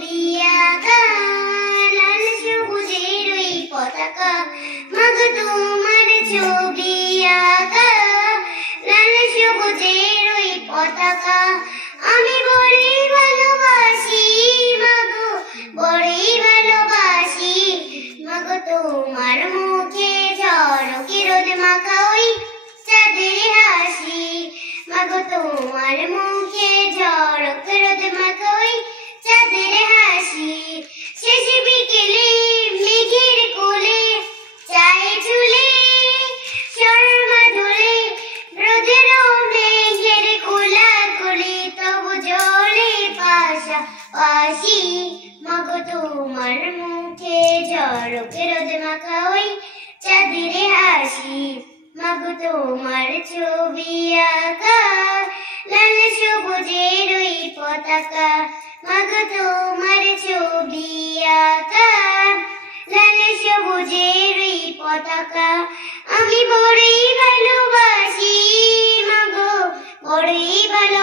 ছবি আঁকা, লাল সবুজের ওই পতাকা, মাগো তোমার ছবি আঁকা, লাল সবুজের ওই পতাকা। আমি বড়ই ভালোবাসি মাগো, বড়ই ভালোবাসি মাগো তোমার মুখে ঝলকে রোদ মাখা ওই চাঁদের হাসি, মাগো তোমার মুখে ঝলকে রোদ মাখা ওই চাঁদের হাসি। শেষ বিকেলে মেঘের কোলে, চায়ে চুলে শর্মা দোলে, রোদের মেঘের কোলাকুলি, তবু জলে পাশাপাশি মাগো তোমার মুখে ঝলকে রোদ মাখা ওই চাঁদের হাসি, মাগো তোমার ছবি আঁকা, লাল সবুজের ওই পতাকা, মাগো তোমার ছবি আঁকা, লাল সবুজের ওই পতাকা। আমি বড়ই ভালোবাসি মাগো, বড়ই ভালো